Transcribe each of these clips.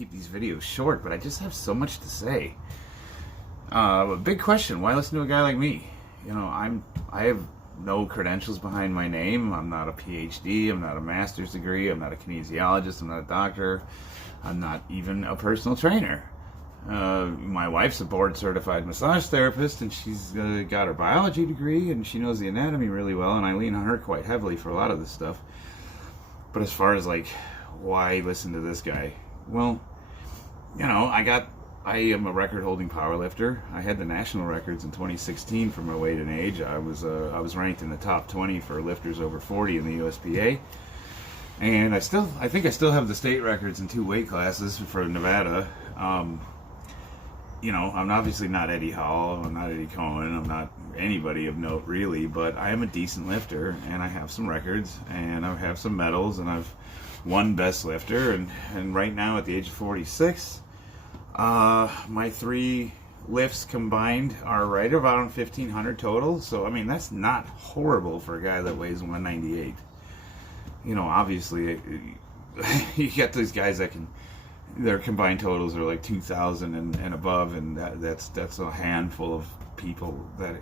keep these videos short, but I just have so much to say. A big question, why listen to a guy like me? You know, I have no credentials behind my name. I'm not a PhD, I'm not a master's degree, I'm not a kinesiologist, I'm not a doctor, I'm not even a personal trainer. My wife's a board certified massage therapist, and she's got her biology degree, and she knows the anatomy really well, and I lean on her quite heavily for a lot of this stuff. But as far as like, why listen to this guy? Well, you know, I am a record-holding powerlifter. I had the national records in 2016 for my weight and age. I was ranked in the top 20 for lifters over 40 in the USPA, and I think I still have the state records in 2 weight classes for Nevada. You know, I'm obviously not Eddie Hall, I'm not Eddie Cohen, I'm not anybody of note really, but I am a decent lifter, and I have some records, and I have some medals, and I've won best lifter, and right now at the age of 46, my 3 lifts combined are right around 1,500 total. So I mean, that's not horrible for a guy that weighs 198. You know, obviously you get these guys that their combined totals are like 2,000 and above, and that's a handful of people that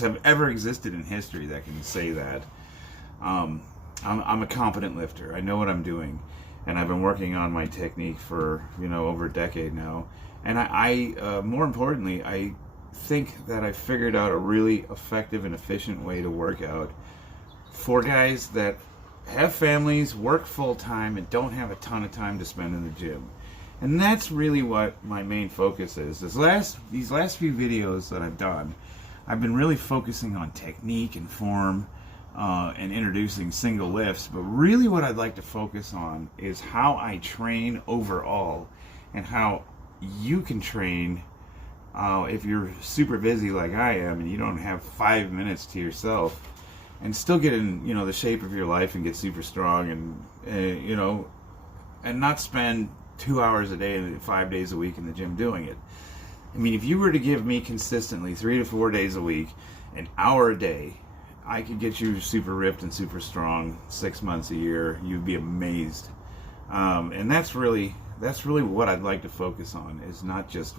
have ever existed in history that can say that. I'm a competent lifter. I know what I'm doing. And I've been working on my technique for, you know, over a decade now. And I more importantly, I think that I figured out a really effective and efficient way to work out for guys that have families, work full-time, and don't have a ton of time to spend in the gym. And that's really what my main focus is. These last few videos that I've done, I've been really focusing on technique and form, and introducing single lifts, but really what I'd like to focus on is how I train overall, and how you can train if you're super busy like I am and you don't have 5 minutes to yourself, and still get in, you know, the shape of your life and get super strong, and you know, and not spend 2 hours a day and 5 days a week in the gym doing it. I mean, if you were to give me consistently 3 to 4 days a week, an hour a day, I could get you super ripped and super strong 6 months a year. You'd be amazed. And that's really what I'd like to focus on, is not just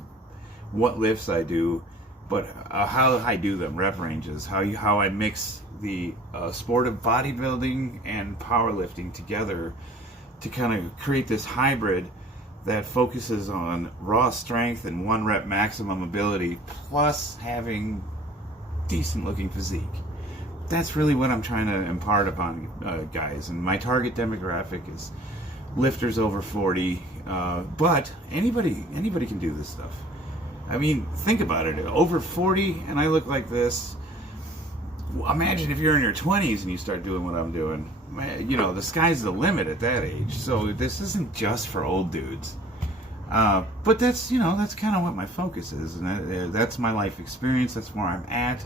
what lifts I do, but how I do them, rep ranges, how I mix the sport of bodybuilding and powerlifting together to kind of create this hybrid that focuses on raw strength and 1 rep maximum ability, plus having decent looking physique. That's really what I'm trying to impart upon guys, and my target demographic is lifters over 40, but anybody can do this stuff. I mean, think about it. Over 40 and I look like this. Imagine if you're in your 20s and you start doing what I'm doing. You know, the sky's the limit at that age. So this isn't just for old dudes. But that's, you know, that's kind of what my focus is, and that's my life experience. That's where I'm at.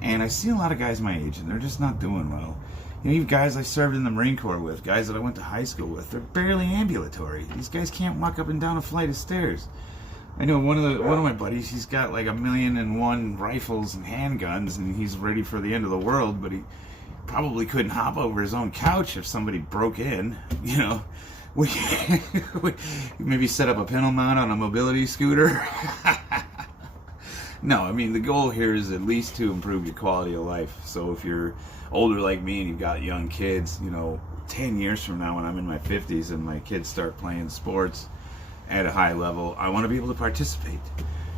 And I see a lot of guys my age, and they're just not doing well. You know, even guys I served in the Marine Corps with, guys that I went to high school with, they're barely ambulatory. These guys can't walk up and down a flight of stairs. I know one of my buddies, he's got like 1,000,001 rifles and handguns, and he's ready for the end of the world, but he probably couldn't hop over his own couch if somebody broke in, you know. We maybe set up a pedal mount on a mobility scooter. No, I mean, the goal here is at least to improve your quality of life. So if you're older like me and you've got young kids, you know, 10 years from now when I'm in my 50s and my kids start playing sports at a high level, I want to be able to participate.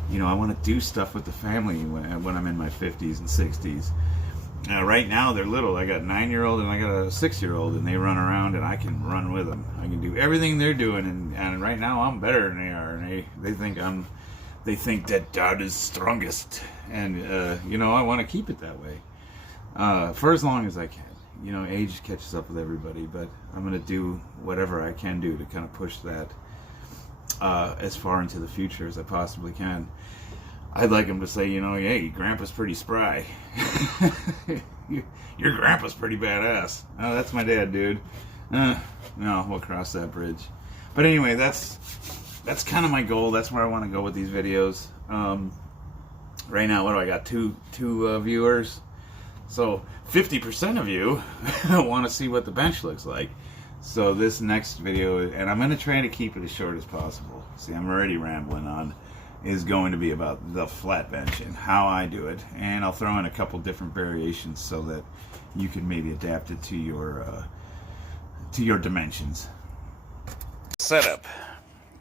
You know, I want to do stuff with the family when I'm in my 50s and 60s. Right now, they're little. I got a 9-year-old and I got a 6-year-old, and they run around, and I can run with them. I can do everything they're doing, and right now I'm better than they are, and they think that Dad is strongest, and you know, I want to keep it that way for as long as I can. You know, age catches up with everybody, but I'm going to do whatever I can do to kind of push that as far into the future as I possibly can. I'd like him to say, you know, hey, Grandpa's pretty spry. Your Grandpa's pretty badass. Oh, that's my dad, dude. No, we'll cross that bridge. But anyway, that's kind of my goal. That's where I want to go with these videos. Right now, what do I got? Two viewers. So 50% of you want to see what the bench looks like. So this next video, and I'm going to try to keep it as short as possible. See, I'm already rambling on. Is going to be about the flat bench and how I do it, and I'll throw in a couple different variations so that you can maybe adapt it to your dimensions. Setup.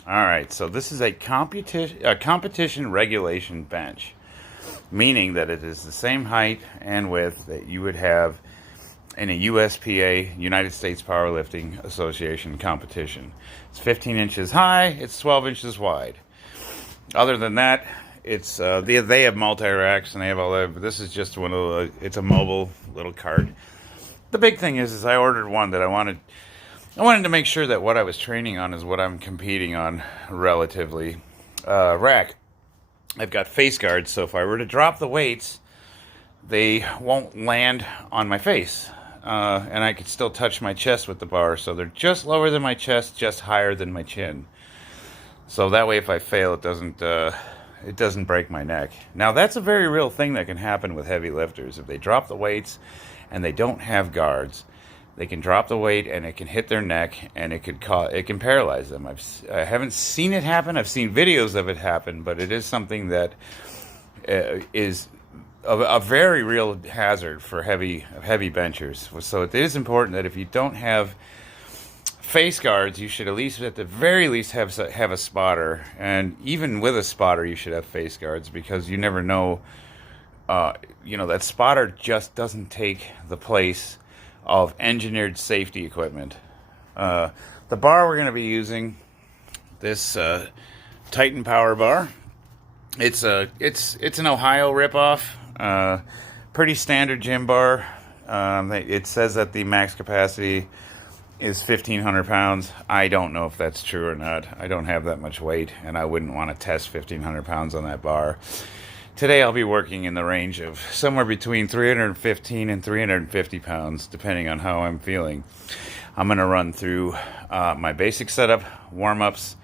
All right, so this is a competition regulation bench, meaning that it is the same height and width that you would have in a USPA, United States Powerlifting Association competition. It's 15 inches high, it's 12 inches wide. Other than that, it's they have multi-racks and they have all that, but this is just one of it's a mobile little cart. The big thing is I ordered one that I wanted to make sure that what I was training on is what I'm competing on relatively. Rack. I've got face guards, so if I were to drop the weights, they won't land on my face. And I could still touch my chest with the bar, so they're just lower than my chest, just higher than my chin. So that way if I fail, it doesn't break my neck. Now that's a very real thing that can happen with heavy lifters. If they drop the weights and they don't have guards, they can drop the weight and it can hit their neck and it can paralyze them. I haven't seen it happen. I've seen videos of it happen, but it is something that is a very real hazard for heavy benchers. So it is important that if you don't have face guards, you should at the very least have a spotter, and even with a spotter you should have face guards, because you never know, that spotter just doesn't take the place of engineered safety equipment. The bar we're going to be using, this Titan Power Bar, it's an Ohio ripoff, pretty standard gym bar. It says that the max capacity is 1,500 pounds. I don't know if that's true or not. I don't have that much weight, and I wouldn't want to test 1,500 pounds on that bar. Today I'll be working in the range of somewhere between 315 and 350 pounds, depending on how I'm feeling. I'm going to run through my basic setup, warm-ups,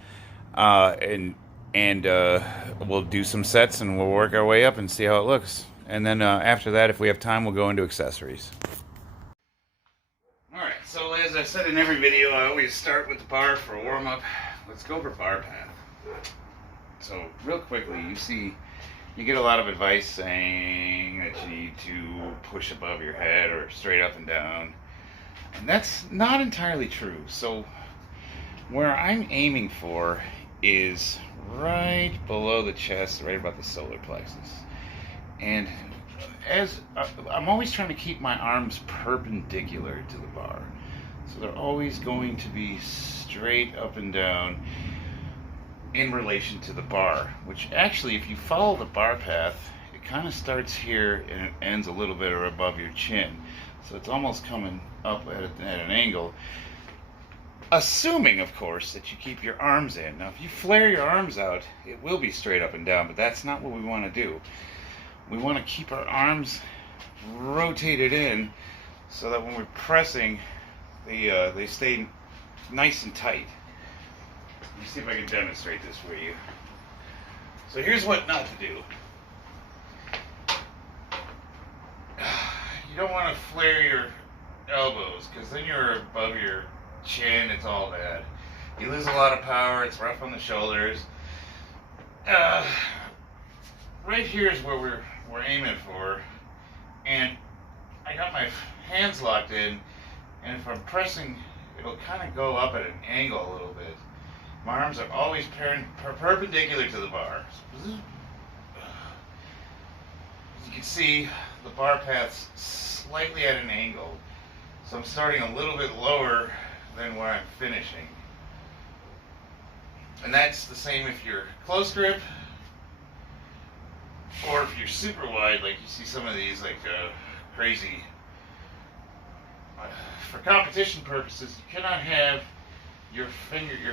and we'll do some sets, and we'll work our way up and see how it looks. And then after that, if we have time, we'll go into accessories. Alright, so as I said in every video, I always start with the bar for a warm-up. Let's go over bar path. So, real quickly, you get a lot of advice saying that you need to push above your head or straight up and down. And that's not entirely true. So, where I'm aiming for is right below the chest, right about the solar plexus. And as I'm always trying to keep my arms perpendicular to the bar, so they're always going to be straight up and down in relation to the bar, which actually, if you follow the bar path, it kind of starts here and it ends a little bit above your chin, so it's almost coming up at an angle, assuming of course that you keep your arms in. Now if you flare your arms out, it will be straight up and down, but that's not what we want to do. We want to keep our arms rotated in so that when we're pressing, they stay nice and tight. Let me see if I can demonstrate this for you. So here's what not to do. You don't want to flare your elbows, because then you're above your chin. It's all bad. You lose a lot of power. It's rough on the shoulders. Right here is where we're aiming for, and I got my hands locked in, and if I'm pressing, it'll kind of go up at an angle a little bit. My arms are always perpendicular to the bar. As you can see, the bar path's slightly at an angle, so I'm starting a little bit lower than where I'm finishing. And that's the same if you're close grip, or if you're super wide, like you see some of these, like crazy. For competition purposes, you cannot have your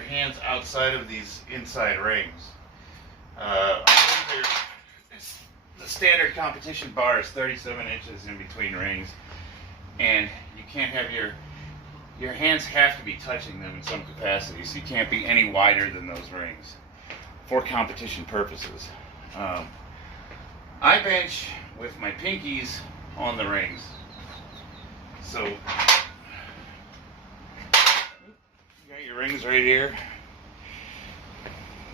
hands outside of these inside rings. The standard competition bar is 37 inches in between rings, and you can't have your hands have to be touching them in some capacity, so you can't be any wider than those rings for competition purposes. I bench with my pinkies on the rings. So rings right here.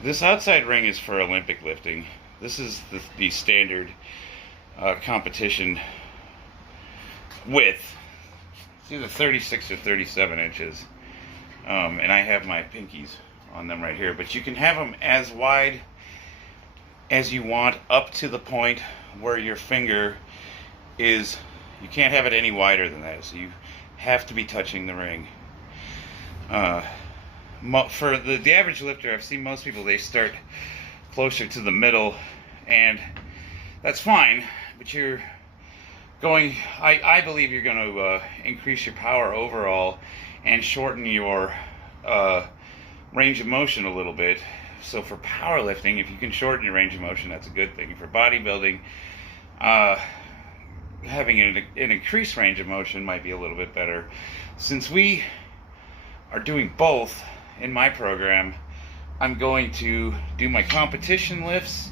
This outside ring is for Olympic lifting. This is the standard competition width. It's either 36 or 37 inches. And I have my pinkies on them right here. But you can have them as wide as you want, up to the point where your finger is. You can't have it any wider than that, so you have to be touching the ring. For the average lifter, I've seen most people, they start closer to the middle, and that's fine, but you're going, I believe you're going to increase your power overall and shorten your range of motion a little bit. So for powerlifting, if you can shorten your range of motion, that's a good thing. For bodybuilding, having an increased range of motion might be a little bit better. Since we are doing both in my program, I'm going to do my competition lifts,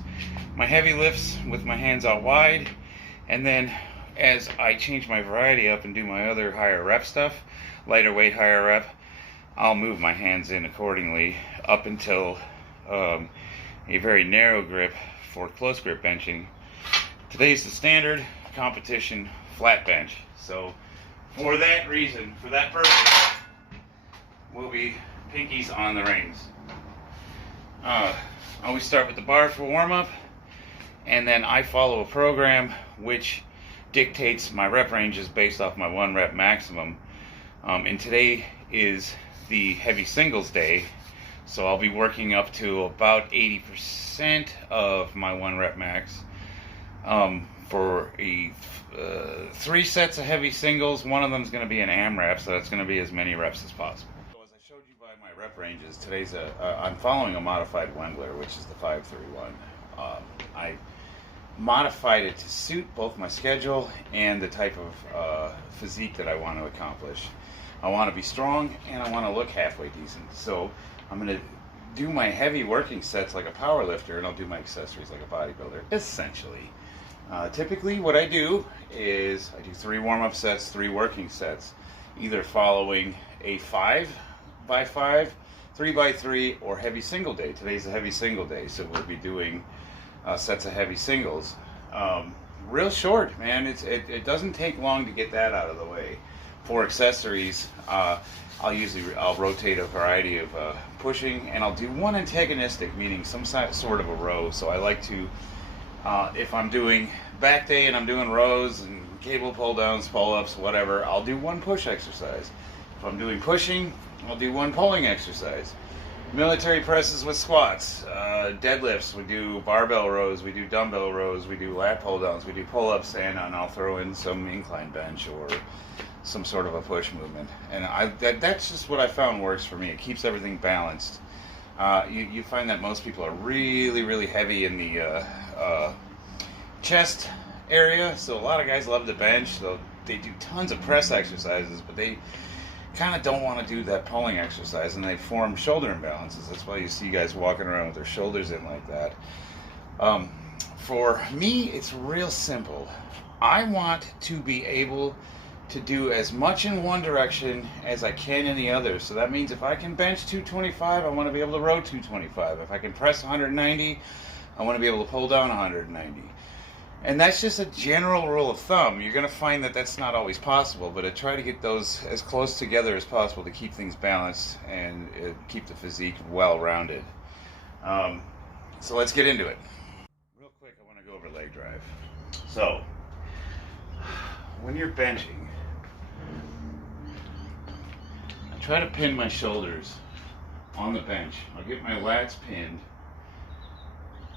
my heavy lifts with my hands out wide, and then as I change my variety up and do my other higher rep stuff, lighter weight, higher rep, I'll move my hands in accordingly up until a very narrow grip for close grip benching. Today's the standard competition flat bench. So for that reason, for that purpose, we'll be pinkies on the rings. I always start with the bar for warm-up, and then I follow a program which dictates my rep ranges based off my 1 rep maximum. And today is the heavy singles day, so I'll be working up to about 80% of my 1 rep max for 3 sets of heavy singles. One of them is going to be an AMRAP, so that's going to be as many reps as possible. So as I showed you by my rep ranges, today's I'm following a modified Wengler, which is the 531. I modified it to suit both my schedule and the type of physique that I want to accomplish. I want to be strong and I want to look halfway decent. So I'm going to do my heavy working sets like a power lifter, and I'll do my accessories like a bodybuilder, essentially. Typically what I do is I do 3 warm-up sets, 3 working sets, either following a 5x5, 3x3, or heavy single day. Today's a heavy single day, so we'll be doing sets of heavy singles. Real short, man. It doesn't take long to get that out of the way. For accessories, I'll rotate a variety of pushing, and I'll do one antagonistic, meaning some sort of a row. So I like to, if I'm doing back day and I'm doing rows and cable pull downs, pull ups, whatever, I'll do 1 push exercise. If I'm doing pushing, I'll do 1 pulling exercise. Military presses with squats, deadlifts, we do barbell rows, we do dumbbell rows, we do lat pull downs, we do pull ups, and I'll throw in some incline bench or some sort of a push movement. And that's just what I found works for me. It keeps everything balanced. You find that most people are really, really heavy in the chest area, so a lot of guys love to bench, so they do tons of press exercises, but they kind of don't want to do that pulling exercise, and they form shoulder imbalances. That's why you see guys walking around with their shoulders in like that. For me, it's real simple. I want to be able to do as much in one direction as I can in the other. So that means if I can bench 225, I want to be able to row 225. If I can press 190, I want to be able to pull down 190. And that's just a general rule of thumb. You're going to find that that's not always possible, but I try to get those as close together as possible to keep things balanced and keep the physique well-rounded. So let's get into it. Real quick, I want to go over leg drive. So, when you're benching, I try to pin my shoulders on the bench. I'll get my lats pinned,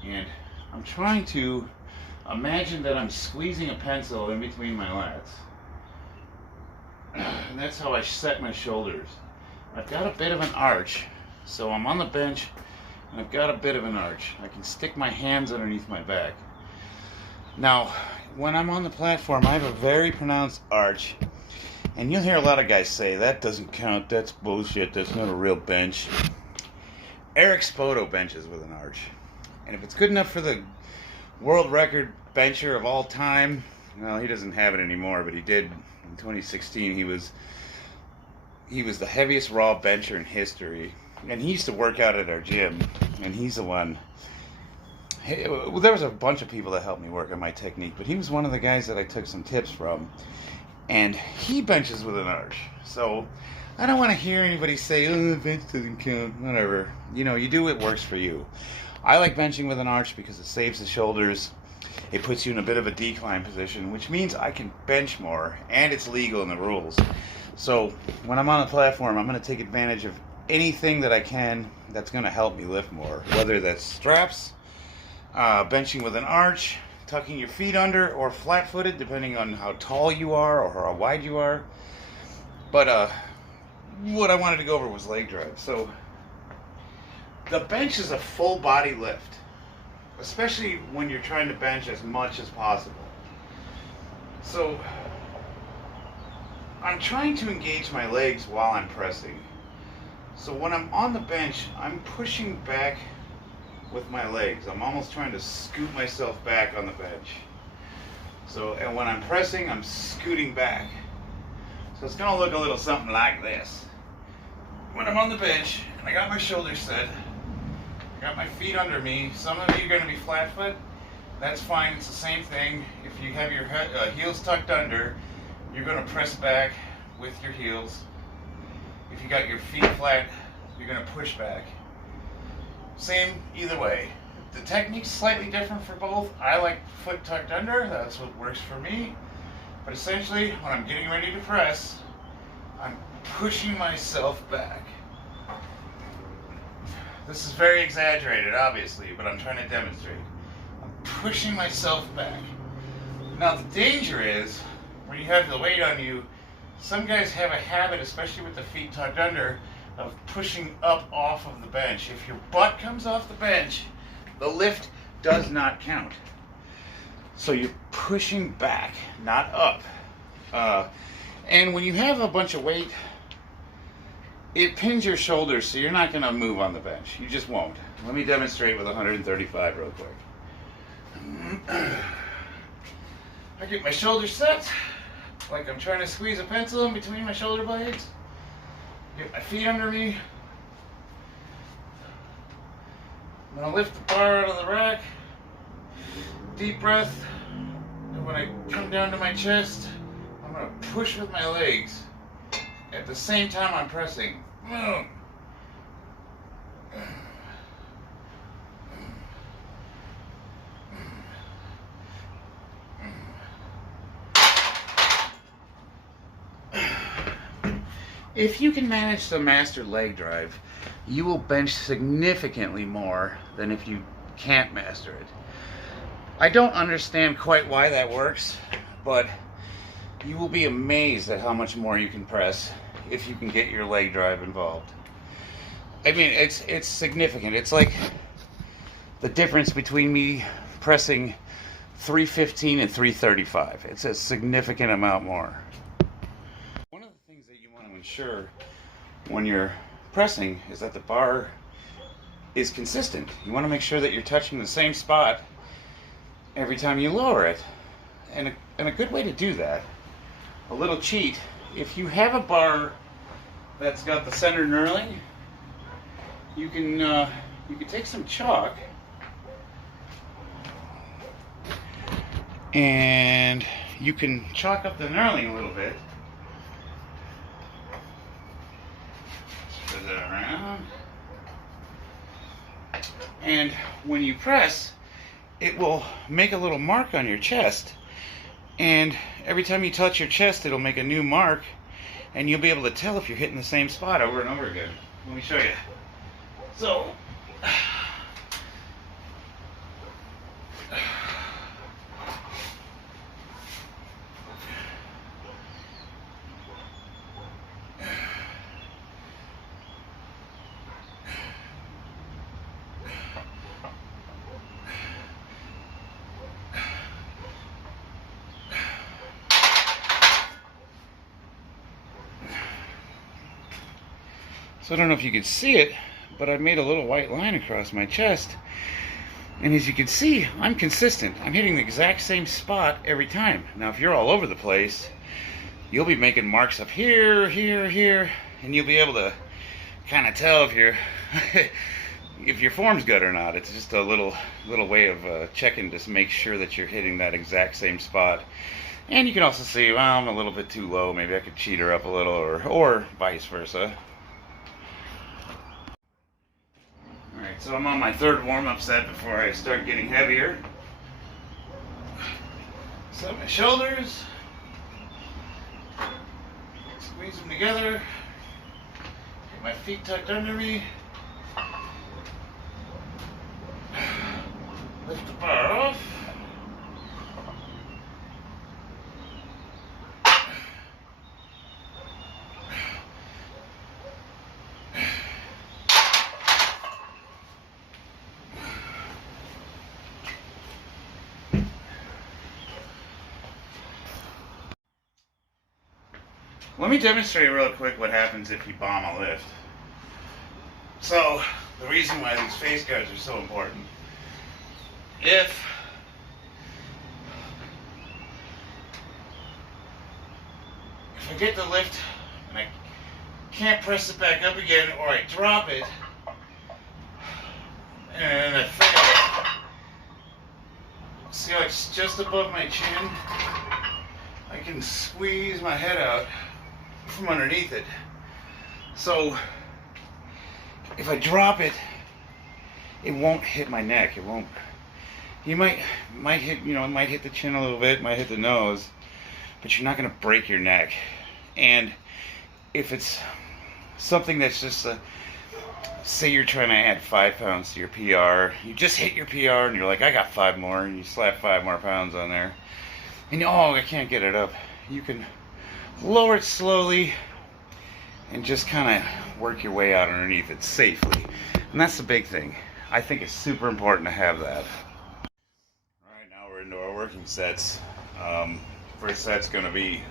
and I'm trying to imagine that I'm squeezing a pencil in between my lats. And that's how I set my shoulders. I've got a bit of an arch, so I'm on the bench and I've got a bit of an arch. I can stick my hands underneath my back. Now, when I'm on the platform, I have a very pronounced arch. And you'll hear a lot of guys say, that doesn't count, that's bullshit, that's not a real bench. Eric Spoto benches with an arch. And if it's good enough for the world record bencher of all time, well, he doesn't have it anymore, but he did in 2016. He was he was the heaviest raw bencher in history, and he used to work out at our gym, and he's the one. Well, there was a bunch of people that helped me work on my technique, but he was one of the guys that I took some tips from, and he benches with an arch. So I don't want to hear anybody say, "Oh, the bench doesn't count." Whatever. You do what works for you. I like benching with an arch because it saves the shoulders. It puts you in a bit of a decline position, which means I can bench more, and it's legal in the rules. So when I'm on a platform, I'm going to take advantage of anything that I can that's going to help me lift more, whether that's straps, benching with an arch, tucking your feet under, or flat-footed, depending on how tall you are or how wide you are. But what I wanted to go over was leg drive. So the bench is a full body lift, especially when you're trying to bench as much as possible. So I'm trying to engage my legs while I'm pressing. So when I'm on the bench, I'm pushing back with my legs. I'm almost trying to scoot myself back on the bench. So, and when I'm pressing, I'm scooting back. So it's gonna look a little something like this. When I'm on the bench, and I got my shoulders set, I got my feet under me. Some of you are gonna be flat foot. That's fine, it's the same thing. If you have your heels tucked under, you're gonna press back with your heels. If you got your feet flat, you're gonna push back. Same either way. The technique's slightly different for both. I like foot tucked under, that's what works for me. But essentially, when I'm getting ready to press, I'm pushing myself back. This is very exaggerated, obviously, but I'm trying to demonstrate. I'm pushing myself back. Now the danger is, when you have the weight on you, some guys have a habit, especially with the feet tucked under, of pushing up off of the bench. If your butt comes off the bench, the lift does not count. So you're pushing back, not up. And when you have a bunch of weight, it pins your shoulders, so you're not going to move on the bench. You just won't. Let me demonstrate with 135 real quick. I get my shoulders set, like I'm trying to squeeze a pencil in between my shoulder blades. Get my feet under me. I'm going to lift the bar out of the rack. Deep breath. And when I come down to my chest, I'm going to push with my legs. At the same time I'm pressing. If you can manage to master leg drive, you will bench significantly more than if you can't master it. I don't understand quite why that works, but you will be amazed at how much more you can press if you can get your leg drive involved. I mean, it's significant. It's like the difference between me pressing 315 and 335. It's a significant amount more. One of the things that you want to ensure when you're pressing is that the bar is consistent. You want to make sure that you're touching the same spot every time you lower it. And a good way to do that, a little cheat, if you have a bar that's got the center knurling, you can take some chalk and you can chalk up the knurling a little bit. Spread that around. And when you press, it will make a little mark on your chest. And every time you touch your chest, it'll make a new mark, and you'll be able to tell if you're hitting the same spot over and over again. Let me show you. So, I don't know if you can see it, but I made a little white line across my chest. And as you can see, I'm consistent. I'm hitting the exact same spot every time. Now, if you're all over the place, you'll be making marks up here, here, here, and you'll be able to kind of tell if if your form's good or not. It's just a little way of checking to make sure that you're hitting that exact same spot. And you can also see, well, I'm a little bit too low. Maybe I could cheat her up a little, or vice versa. Alright, so I'm on my third warm-up set before I start getting heavier. Set my shoulders. Squeeze them together. Get my feet tucked under me. Lift the bar off. Let me demonstrate real quick what happens if you bomb a lift. So, the reason why these face guards are so important. If I get the lift and I can't press it back up again, or I drop it and I fail, see how it's just above my chin? I can squeeze my head out from underneath it. So if I drop it, it won't hit my neck. It won't. You might hit, it might hit the chin a little bit, might hit the nose, but you're not going to break your neck. And if it's something that's just say you're trying to add 5 pounds to your PR, you just hit your PR and you're like, I got 5 more, and you slap 5 more pounds on there, and I can't get it up. You can lower it slowly and just kind of work your way out underneath it safely. And that's the big thing. I think it's super important to have that. Alright, now we're into our working sets. First set's going to be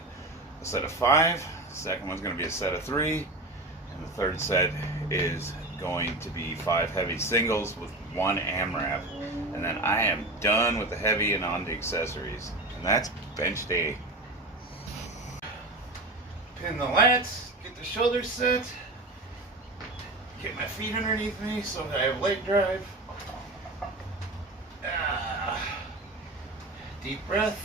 a set of 5. The second one's going to be a set of 3. And the third set is going to be 5 heavy singles with 1 AMRAP. And then I am done with the heavy and on to accessories. And that's bench day. Pin the lats, get the shoulders set, get my feet underneath me so that I have leg drive. Deep breath.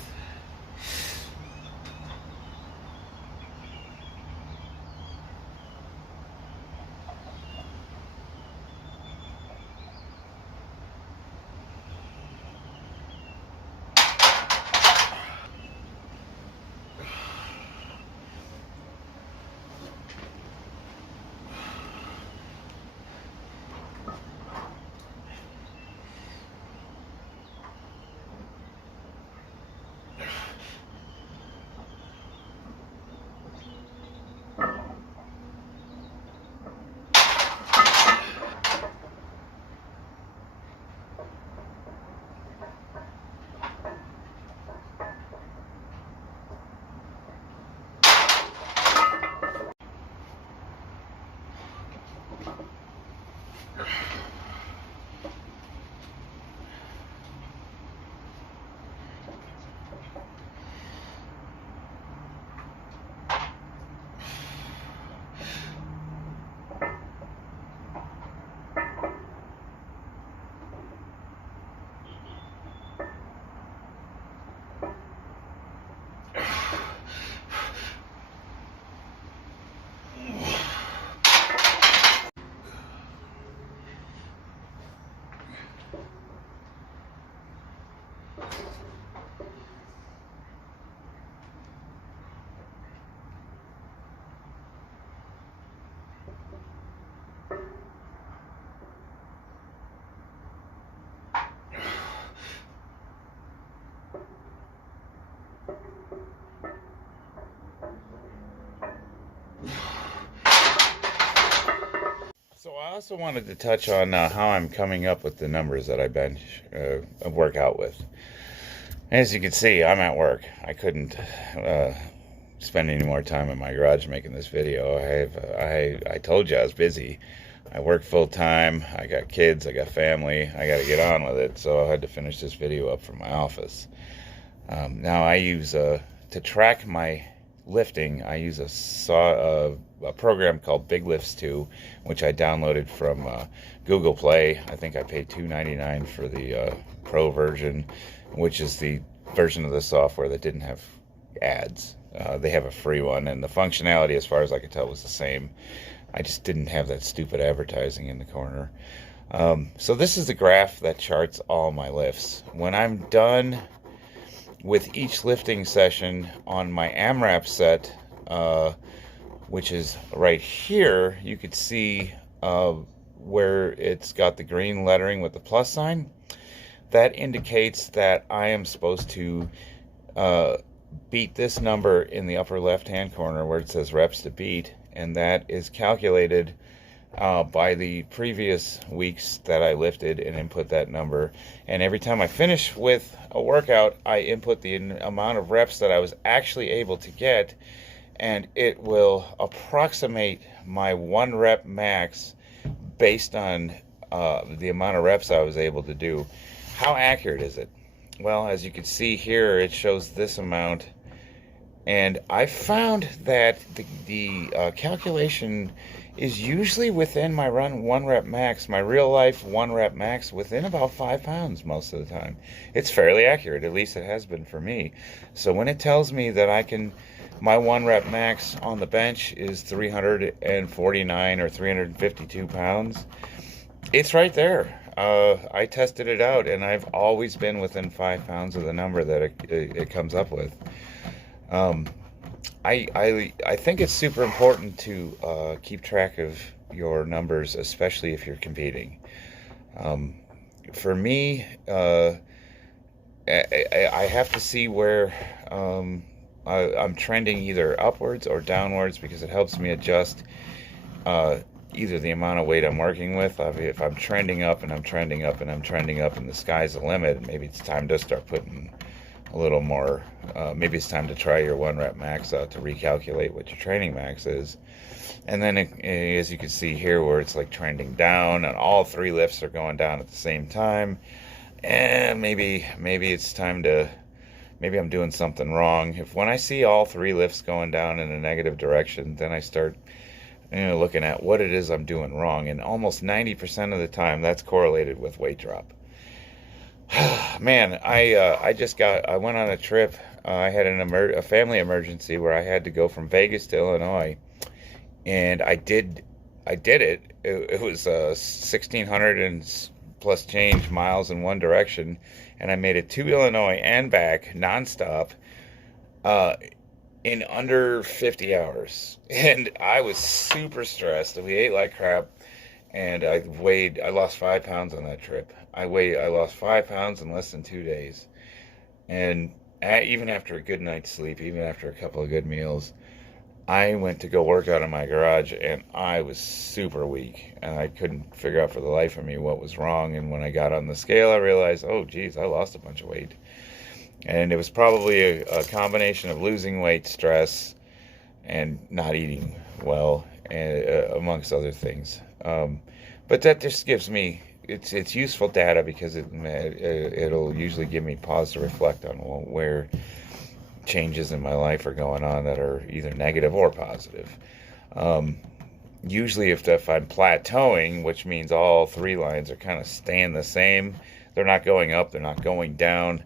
So I also wanted to touch on how I'm coming up with the numbers that I work out with. As you can see, I'm at work. I couldn't spend any more time in my garage making this video. I told you I was busy. I work full time. I got kids. I got family. I got to get on with it. So I had to finish this video up from my office. Now I use to track my lifting, I use a program called Big Lifts 2, which I downloaded from Google Play. I think I paid $2.99 for the Pro version, which is the version of the software that didn't have ads. They have a free one, and the functionality, as far as I could tell, was the same. I just didn't have that stupid advertising in the corner. So this is the graph that charts all my lifts. When I'm done with each lifting session on my AMRAP set, which is right here, you could see where it's got the green lettering with the plus sign. That indicates that I am supposed to beat this number in the upper left-hand corner where it says reps to beat, and that is calculated by the previous weeks that I lifted and input that number. And every time I finish with a workout, I input the amount of reps that I was actually able to get, and it will approximate my 1 rep max based on the amount of reps I was able to do. How accurate is it? Well, as you can see here, it shows this amount, and I found that the calculation is usually within my 1 rep max, my real life 1 rep max, within about 5 pounds most of the time. It's fairly accurate, at least it has been for me. So when it tells me that my 1 rep max on the bench is 349 or 352 pounds, it's right there. I tested it out, and I've always been within 5 pounds of the number that it comes up with. I think it's super important to keep track of your numbers, especially if you're competing. For me, I have to see where I'm trending either upwards or downwards, because it helps me adjust either the amount of weight I'm working with. If I'm trending up and I'm trending up and I'm trending up and the sky's the limit, maybe it's time to start putting a little more. Maybe it's time to try your 1 rep max out to recalculate what your training max is. And then as you can see here, where it's like trending down and all 3 lifts are going down at the same time, and maybe it's time to, maybe I'm doing something wrong. When I see all 3 lifts going down in a negative direction, then I start looking at what it is I'm doing wrong, and almost 90% of the time that's correlated with weight drop. Man, I went on a trip. I had a family emergency where I had to go from Vegas to Illinois, and I did it. It was 1,600 and plus change miles in one direction, and I made it to Illinois and back nonstop in under 50 hours. And I was super stressed. We ate like crap, and I lost 5 pounds on that trip. I lost 5 pounds in less than 2 days. And even after a good night's sleep, even after a couple of good meals, I went to go work out in my garage, and I was super weak, and I couldn't figure out for the life of me what was wrong. And when I got on the scale, I realized, oh geez, I lost a bunch of weight. And it was probably a combination of losing weight, stress, and not eating well, and amongst other things. But that just gives me, it's useful data, because it'll usually give me pause to reflect on where changes in my life are going on that are either negative or positive. Usually if I'm plateauing, which means all 3 lines are kind of staying the same, they're not going up, they're not going down,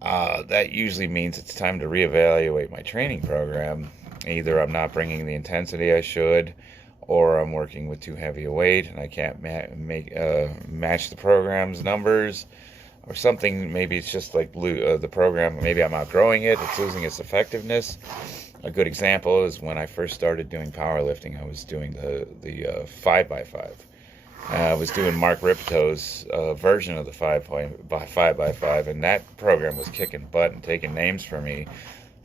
that usually means it's time to reevaluate my training program. Either I'm not bringing the intensity I should, or I'm working with too heavy a weight and I can't match the program's numbers, or something. Maybe it's just like the program, maybe I'm outgrowing it, it's losing its effectiveness. A good example is when I first started doing powerlifting, I was doing the 5x5. I was doing Mark Ripto's version of the 5x5, and that program was kicking butt and taking names for me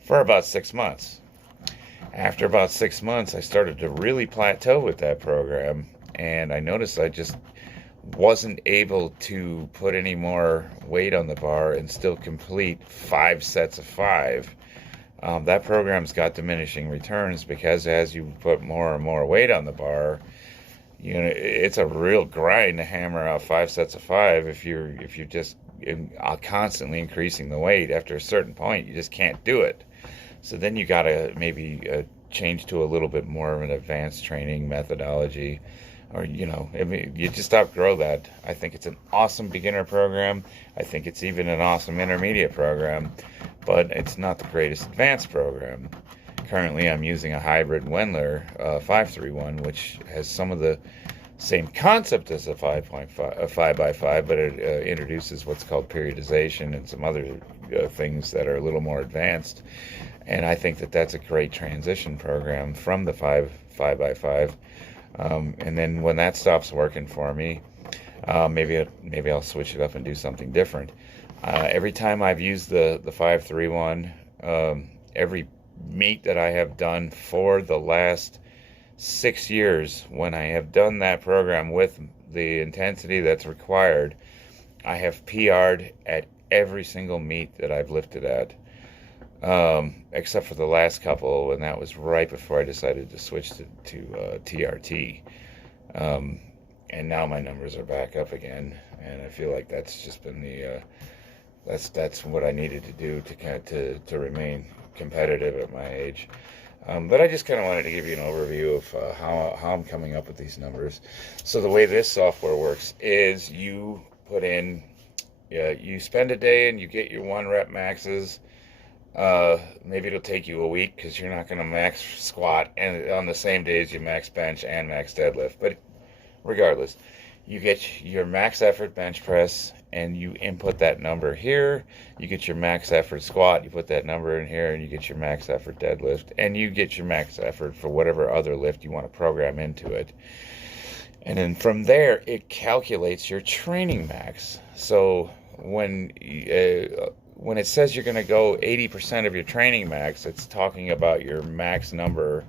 for about 6 months. After about 6 months, I started to really plateau with that program, and I noticed I just wasn't able to put any more weight on the bar and still complete 5 sets of 5. That program's got diminishing returns, because as you put more and more weight on the bar, it's a real grind to hammer out 5 sets of 5 if you're just constantly increasing the weight. After a certain point, you just can't do it. So then you got to maybe change to a little bit more of an advanced training methodology, or I mean, you just outgrow that. I think it's an awesome beginner program. I think it's even an awesome intermediate program, but it's not the greatest advanced program. Currently, I'm using a hybrid Wendler 531, which has some of the same concept as a 5.5, a 5x5, but it introduces what's called periodization and some other things that are a little more advanced. And I think that that's a great transition program from the 5x5. And then when that stops working for me, maybe I'll switch it up and do something different. Every time I've used the 531, every meet that I have done for the last 6 years, when I have done that program with the intensity that's required, I have PR'd at every single meet that I've lifted at, except for the last couple, and that was right before I decided to switch to TRT. And now my numbers are back up again, and I feel like that's just been the that's what I needed to do to remain competitive at my age. But I just kind of wanted to give you an overview of how I'm coming up with these numbers. So the way this software works is you put in, you spend a day and you get your 1 rep maxes. Maybe it'll take you a week because you're not going to max squat and on the same days you max bench and max deadlift. But regardless, you get your max effort bench press and you input that number here. You get your max effort squat, you put that number in here, and you get your max effort deadlift, and you get your max effort for whatever other lift you want to program into it. And then from there, it calculates your training max. So when it says you're going to go 80% of your training max, it's talking about your max number.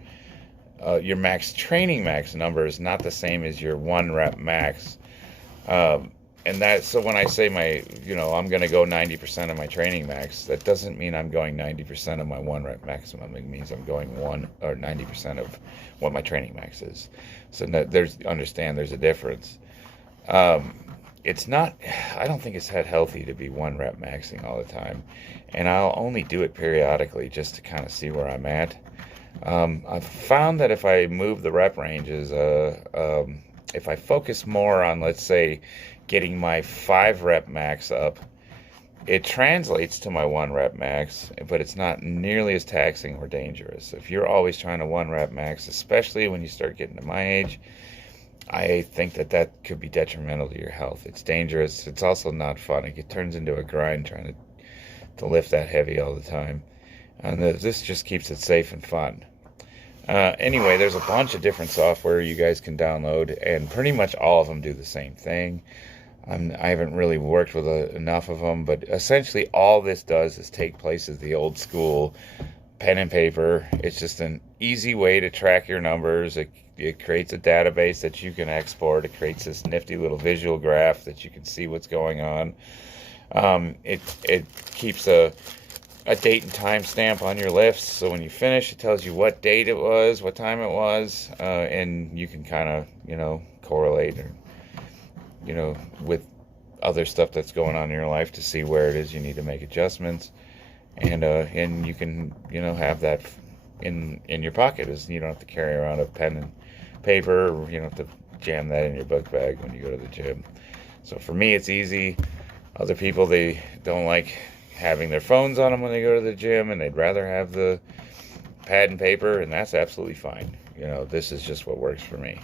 Your max training max number is not the same as your 1 rep max. And that, so when I say I'm going to go 90% of my training max, that doesn't mean I'm going 90% of my 1 rep maximum. It means I'm going 90% of what my training max is. So there's a difference. It's not, I don't think it's that healthy to be 1 rep maxing all the time. And I'll only do it periodically just to kind of see where I'm at. I've found that if I move the rep ranges, if I focus more on, let's say, getting my 5 rep max up, it translates to my 1 rep max, but it's not nearly as taxing or dangerous. If you're always trying to 1 rep max, especially when you start getting to my age, I think that could be detrimental to your health. It's dangerous. It's also not fun. It turns into a grind trying to lift that heavy all the time. And this just keeps it safe and fun. Anyway, there's a bunch of different software you guys can download, and pretty much all of them do the same thing. I haven't really worked with enough of them, but essentially all this does is take place as the old school pen and paper. It's just an easy way to track your numbers. It creates a database that you can export. It creates this nifty little visual graph that you can see what's going on. It keeps a date and time stamp on your lifts, so when you finish, it tells you what date it was, what time it was, and you can kind of, correlate or, with other stuff that's going on in your life to see where it is you need to make adjustments, and you can, have that in your pocket. You don't have to carry around a pen and paper, or you don't have to jam that in your book bag when you go to the gym. So for me, it's easy. Other people, they don't like having their phones on them when they go to the gym, and they'd rather have the pad and paper, and that's absolutely fine. This is just what works for me.